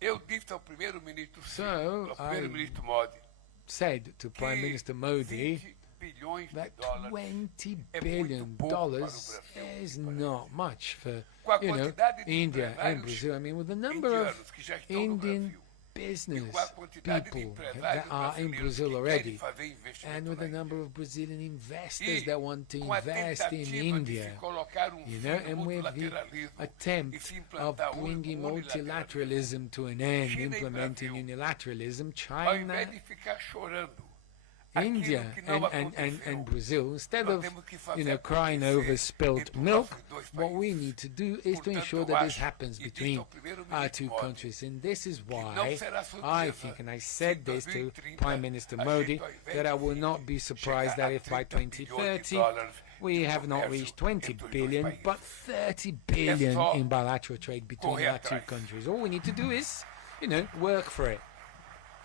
eu disse ao primeiro-ministro So, ao primeiro-ministro Modi said to Prime que Minister Modi 20 bilhões de that dólares $20 é billion muito pouco para o Brasil. is not much for Com a quantidade de India and empresários Brazil. I mean, with the number of indianos que já estão no Indian Brasil, business e com a quantidade de people empresários that are in brasileiros Brazil que already, querem fazer and investimento with na the number Índia. of Brazilian investors E that want to com a invest in tentativa de India, se colocar you fim know, no and with the multilateralismo e attempt se of implantar bringing unilateralismo, multilateralism to an end, China e implementing Brasil, unilateralism, ao China invés de ficar chorando India and Brazil, instead of crying over spilled milk, what we need to do is to ensure that this happens between our two countries. And this is why I think, and I said this to Prime Minister Modi, that I will not be surprised that if by 2030 we have not reached 20 billion, but 30 billion in bilateral trade between our two countries. All we need to do is, work for it.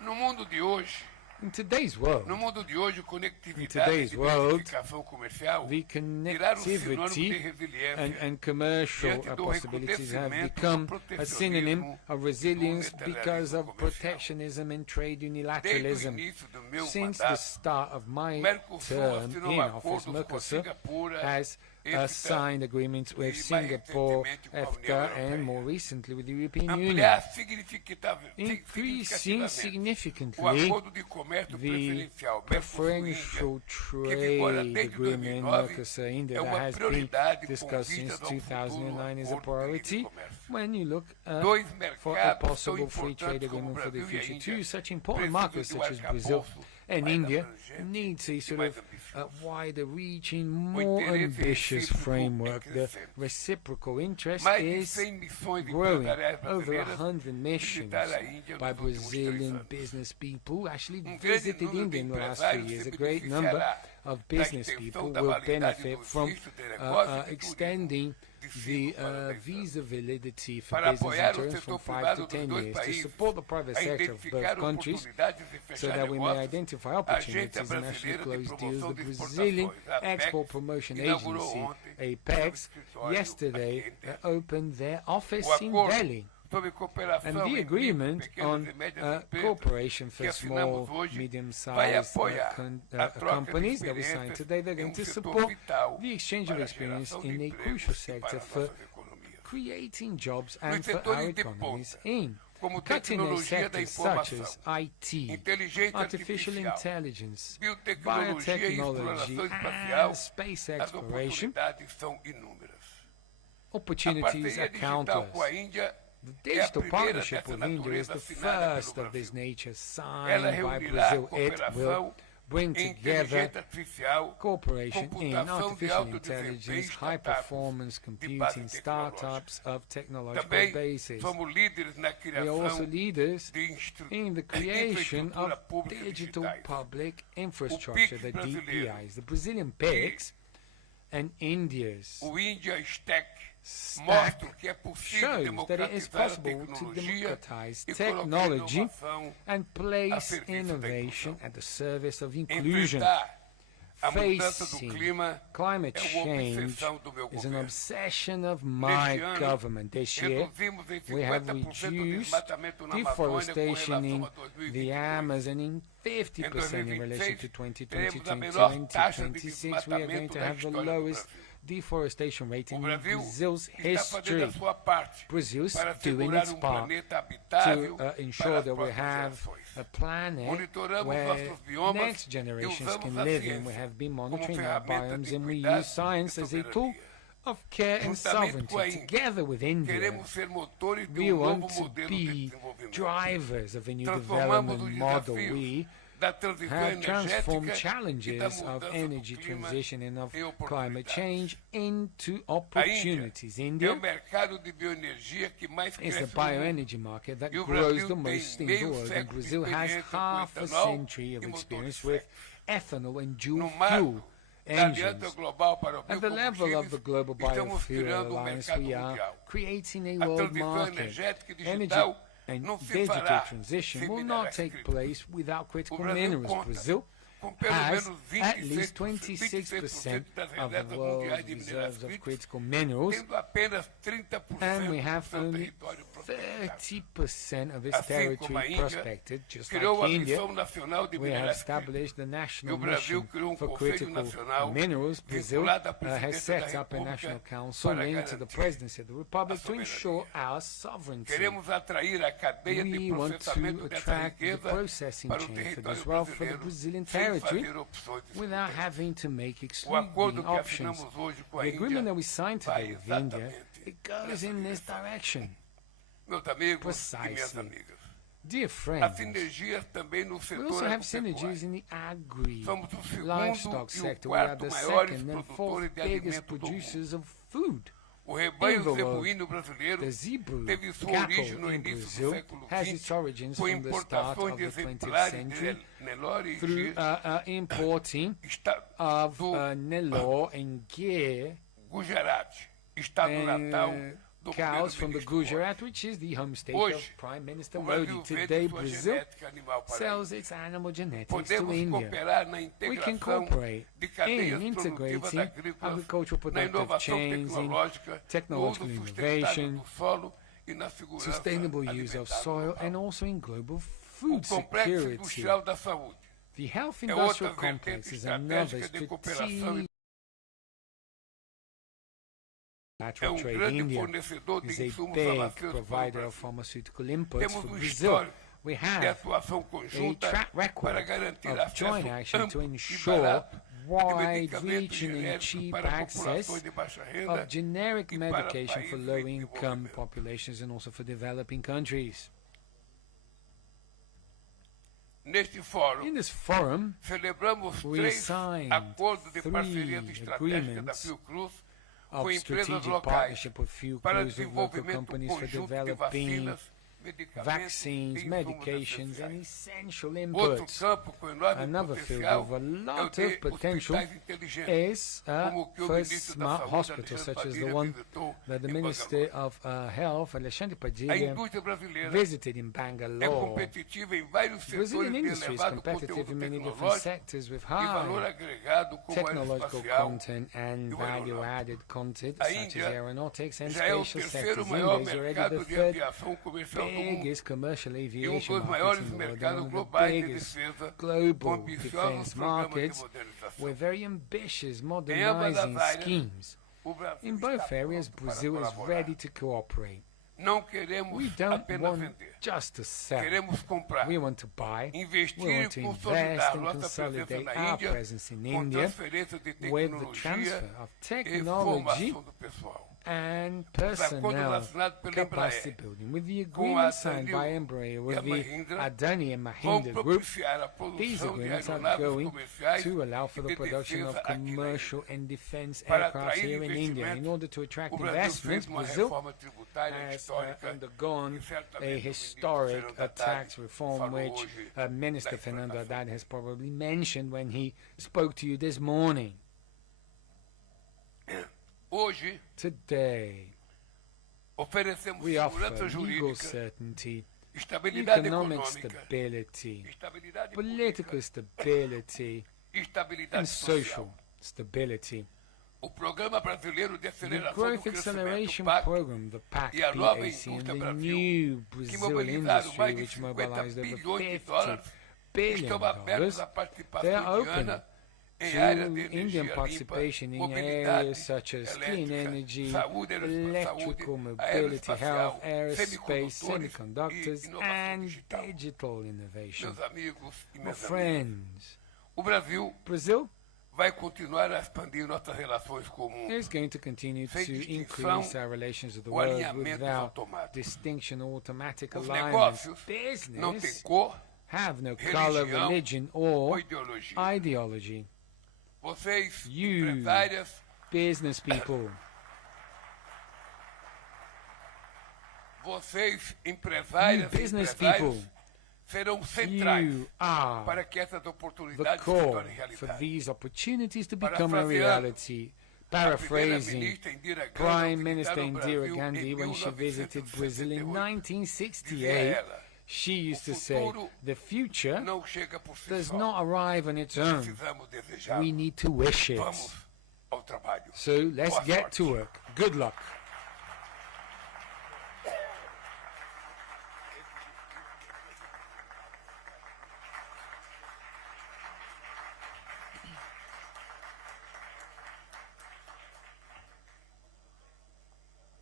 No mundo de hoje, In today's world, no mundo de hoje, conectividade e diversificação comercial the viraram sinônimo de connectivity resiliência and commercial diante do possibilities have recrudescimento become do a synonym proteccionismo of resilience do because of unilateralismo comercial. protectionism and trade Desde o unilateralism. início do meu Since the mandato, start of my Mercosul term assinou in office, acordos com a Mercosur Singapura, has EFTA signed agreements with e mais Singapore, recentemente com a União EFTA, and Europeia. more recently with the European Union, Ampliar increasing significativamente o significantly acordo de comércio the preferencial preferential Mercosul-Índia, que vigora trade desde agreement 2009, Mercosur-India é that uma has been prioridade com discussed vistas since ao futuro 2009 is a acordo de livre priority comércio. when you look Dois for a mercados tão possible free trade importantes como agreement for the Brasil e a future. Índia Two such important precisam markets de such as Brazil arcabouço and mais India abrangente need a e sort mais of ambicioso. wider-reaching, more interesse ambitious recíproco framework. é The crescente. reciprocal interest Mais de is 100 missões growing. empresariais Over brasileiras 100 missions visitaram a Índia by nos últimos 3 Brazilian anos. business people actually Grande visited número de India in the last 3 empresários years. se A great number beneficiará of da business extensão people da will validade benefit dos from vistos de negócios e extending the turismo para 10 anos. visa validity for Para business apoiar o terms from setor 5 privado to dos 10 dois years to países support the private a sector of both identificar countries oportunidades de so fechar that we may negócios, identify a Agência opportunities and actually Brasileira de close deals. Promoção The de Brazilian Exportações, a Export Promotion inaugurou Agency, ontem APEX, seu escritório yesterday aqui em Delhi. opened their office O in acordo Delhi. sobre cooperação And the em micro, agreement pequenas on e médias empresas cooperation for que assinamos small, hoje vai medium-sized apoiar a troca de companies that we signed experiências today, they're em going to setor support vital the exchange of para a experience geração de in a empregos crucial e para sector nossas for economias. creating jobs No and for setor our de economies ponta, in como cutting-edge tecnologia da sectors such informação, as IT, inteligência artificial artificial, intelligence, biotecnologia e biotechnology, exploração espacial, and space as exploration. oportunidades são inúmeras. A Opportunities parceria are digital countless. com a Índia The é a digital primeira partnership dessa with India is natureza the assinada first pelo of this Brasil. nature Ela signed by reunirá Brazil. It will cooperação bring em together inteligência artificial, cooperation in computação de artificial alto desempenho intelligence, e high startups performance de base computing, tecnológica. startups of technological Também basis. somos líderes na We are also criação leaders de in the creation of infraestrutura pública digital digitais. public infrastructure, the brasileiro. DPIs. The Brazilian PICs and India's O India Stack stack mostra que é possível shows that it is democratizar a possible to tecnologia democratize e colocar technology inovação and a place serviço da innovation inclusão. at the service of inclusion. Enfrentar a mudança do Facing clima climate é uma change obsessão do meu is an governo. obsession of my Neste ano, government. This year, reduzimos em we have 50% o reduced desmatamento na Amazônia com deforestation in relação a the 2022. Amazon in 50% in relation to 2020, teremos a menor taxa de 2026. We are going desmatamento to da have the história do lowest Brasil. deforestation rate O in Brasil Brazil's está fazendo a history. sua parte Brazil's para doing assegurar its part planeta habitável to ensure para as that we próximas have gerações. a planet Monitoramos where nossos biomas next e generations usamos can a live in. We ciência have been como monitoring our ferramenta biomes de and we cuidado use science e as a tool soberania. of care and Juntamente com a sovereignty. Índia, Together with India, queremos ser motores de we novo want to modelo de be desenvolvimento. drivers of a new Transformamos development os model. desafios We da transição have transformed energética e da challenges of mudança do energy clima transition and of em climate oportunidades. change into A Índia opportunities. é o India mercado de bioenergia que mais is the cresce no mundo. bioenergy market that E o grows Brasil the tem most in the meio world, and século de Brazil has experiência com half a etanol century of e motores experience with flex. ethanol and No dual fuel marco da Aliança engines. Global para At the level of the Global estamos Biofuel criando Alliance, mercado we are mundial. creating a A world transição market. energética e Energy digital and não se digital fará transition sem will not minerais take críticos. place without critical O Brasil minerals. conta Brazil com pelo has menos at least 26% 26% das of reservas the mundiais world's de minerais reserves of críticos, critical minerals, tendo apenas 30% and we do have seu only território prospectado. 30% of its Assim como a territory Índia prospected, just criou a like India. Missão Nacional de We have Minerais Críticos. established the E national o Brasil mission criou for Conselho critical Nacional minerals. Brazil vinculado à has Presidência da set up a República national council para linked to the garantir presidency of the republic a to ensure soberania. our sovereignty. Queremos atrair a cadeia de We want to processamento dessa attract the riqueza processing para o chain for território this wealth for the brasileiro Brazilian sem territory fazer opções without excludentes. having to make O excluding acordo que options. assinamos hoje com a The agreement that Índia we signed vai today with India, exatamente it goes nessa in this direção. direction. Meus amigos e minhas Precisely. amigas, Dear há friends, sinergias também no we setor also have agropecuário. synergies in the Somos o segundo livestock e o sector. We are quarto the maiores second and fourth produtores de biggest alimentos do mundo. producers of food. O rebanho Envelope, zebuíno brasileiro The zebra teve sua cattle origem no in início do Brazil século has its XX, origins com from the start importações of de the 20th exemplares century de Nelore e through importing of Nelore and Gyr Gujarat, estado natal do cows from the primeiro-ministro Gujarat, which is the home state of Hoje, Prime Minister o Modi. Brasil Today, vende sua Brazil genética animal para sells a its animal genetics to Podemos India. cooperar na We can integração cooperate de cadeias in produtivas integrating agrícolas, agricultural na productive inovação chains, in tecnológica, no uso technological sustentável innovation, do solo e na segurança sustainable use of alimentar soil, global. and also in global O food complexo security. industrial da saúde The health é outra industrial complex vertente is another estratégica de cooperação strategic é bilateral trade. grande India fornecedor de is a insumos big farmacêuticos para o provider of Brasil. pharmaceutical inputs Temos for Brazil. Brazil. We De have atuação a conjunta track para record garantir of acesso joint action to amplo e ensure barato de medicamentos wide-reaching and genéricos cheap para access populações de baixa renda of generic e para medication for países em low-income desenvolvimento. populations and also for developing countries. Neste fórum, In this forum, celebramos we 3 signed acordos de 3 parcerias estratégicas da agreements Fiocruz of com empresas strategic locais partnership with few para close of local desenvolvimento companies for conjunto de developing vacinas, medicamentos vaccines, e insumos medications, and essenciais. essential Outro inputs. campo com enorme Another field potencial with a é o lot de of potential hospitais inteligentes, is como o que o for ministro da smart Saúde, hospitals, Alexandre such as the Padilha, one visitou that the em Minister Bangalore. of Health, Alexandre A Padilha, indústria brasileira visited in é Bangalore. competitiva em vários setores Brazilian de industry is elevado competitive conteúdo in many different tecnológico sectors with e valor high agregado como technological aeroespacial. content and e o value-added content, A such as Índia aeronautics and já é o spatial terceiro sectors. maior India is already mercado the de third aviação comercial do mundo biggest commercial e aviation dos market maiores in the world, mercados one of the globais de biggest defesa, com global ambiciosos defense programas de markets modernização. with very ambitious Em ambas modernizing as áreas, schemes. o Brasil In está both areas, pronto para Brazil is colaborar. ready to cooperate. Não queremos We don't apenas want vender, just to sell. queremos comprar, We want to buy. investir We e want to invest consolidar and nossa presença consolidate na our Índia presence in com India transferência de with the tecnologia transfer of e technology formação do pessoal. and acordos personnel assinados pela capacity Embraer building. With the com a agreement signed by Adani Embraer e with a the Mahindra Adani and vão Mahindra Group, propiciar a these produção de agreements are aeronaves going comerciais to allow for e the de production defesa of aqui na Índia. commercial and defense Para aircraft atrair here in India. In investimento, order to attract o Brasil fez investment, uma Brazil reforma tributária has histórica undergone que certamente a o ministro historic Fernando Haddad tax reform, falou which hoje Minister da Fernando exportação. Haddad has probably mentioned when he spoke to you this morning. Hoje, Today, oferecemos we offer segurança legal jurídica, certainty, estabilidade economic econômica, stability, estabilidade political política stability, e estabilidade and social social. stability. O Programa Brasileiro de The Aceleração do Growth Crescimento, Acceleration PAC, Program, the PAC, e a nova PAC, and indústria the Brasil, new que Brazil mobilizaram industry, mais de which 50 mobilized over bilhões de 50 dólares, billion estão abertos à they participação are open indiana em to áreas de Indian energia limpa, participation in mobilidade areas such as clean elétrica, energy, saúde, electrical saúde, mobility, health, aeroespacial, aerospace, semicondutores semiconductors, e inovação and digital. digital innovation. Meus amigos e My minhas amigas, friends, o Brasil Brazil vai continuar a expandir nossas relações com o mundo, is going to continue sem to distinção increase our relations with the ou world alinhamentos without automáticos. distinction or automatic Os alignments. negócios não têm Business cor have no color, religião religion, ou or ideologia. ideology. Vocês, You, empresárias, business people, vocês, empresárias you e business empresários, people, serão centrais you are para que essas the oportunidades se core tornem for realidade. these opportunities to become a Parafraseando reality. A Paraphrasing primeira-ministra Indira Gandhi, Prime ao Minister visitar o Indira Brasil Gandhi em when she visited Brazil in 1968, dizia 1968, ela, she used to "O say, futuro the future não chega por si does só. not arrive on its own. Precisamos desejar. We need to wish it. Vamos ao trabalho. So let's Boa get sorte. to work. Good luck.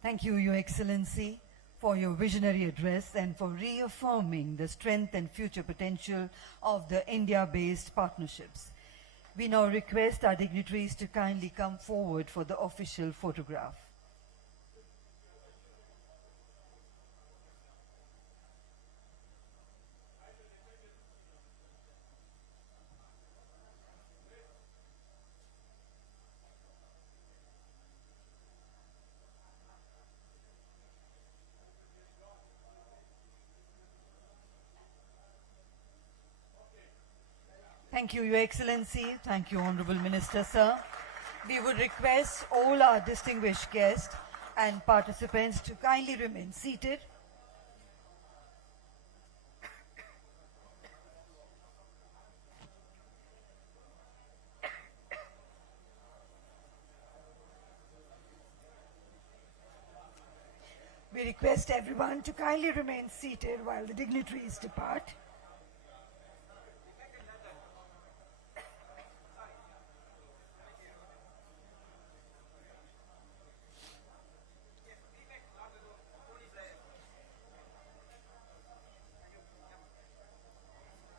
Thank you, Your Excellency, for your visionary address and for reaffirming the strength and future potential of the India-based partnerships. We now request our dignitaries to kindly come forward for the official photograph. Thank you, Your Excellency. Thank you, Honorable Minister, sir. We would request all our distinguished guests and participants to kindly remain seated. We request everyone to kindly remain seated while the dignitaries depart.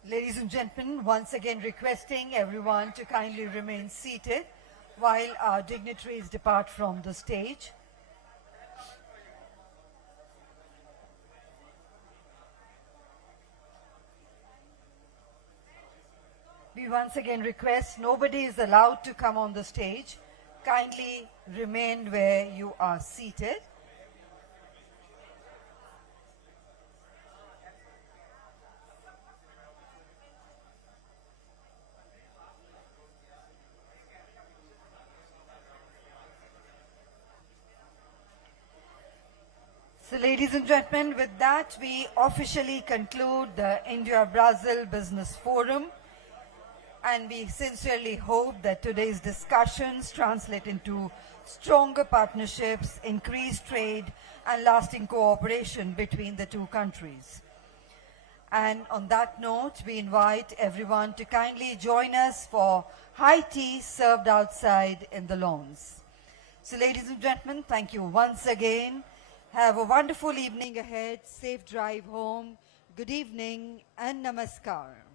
Ladies and gentlemen, once again requesting everyone to kindly remain seated while our dignitaries depart from the stage. We once again request nobody is allowed to come on the stage. Kindly remain where you are seated. So ladies and gentlemen, with that we officially conclude the India-Brazil Business Forum. And we sincerely hope that today's discussions translate into stronger partnerships, increased trade, and lasting cooperation between the two countries. And on that note, we invite everyone to kindly join us for high tea served outside in the lawns. So ladies and gentlemen, thank you once again. Have a wonderful evening ahead. Safe drive home. Good evening and namaskar.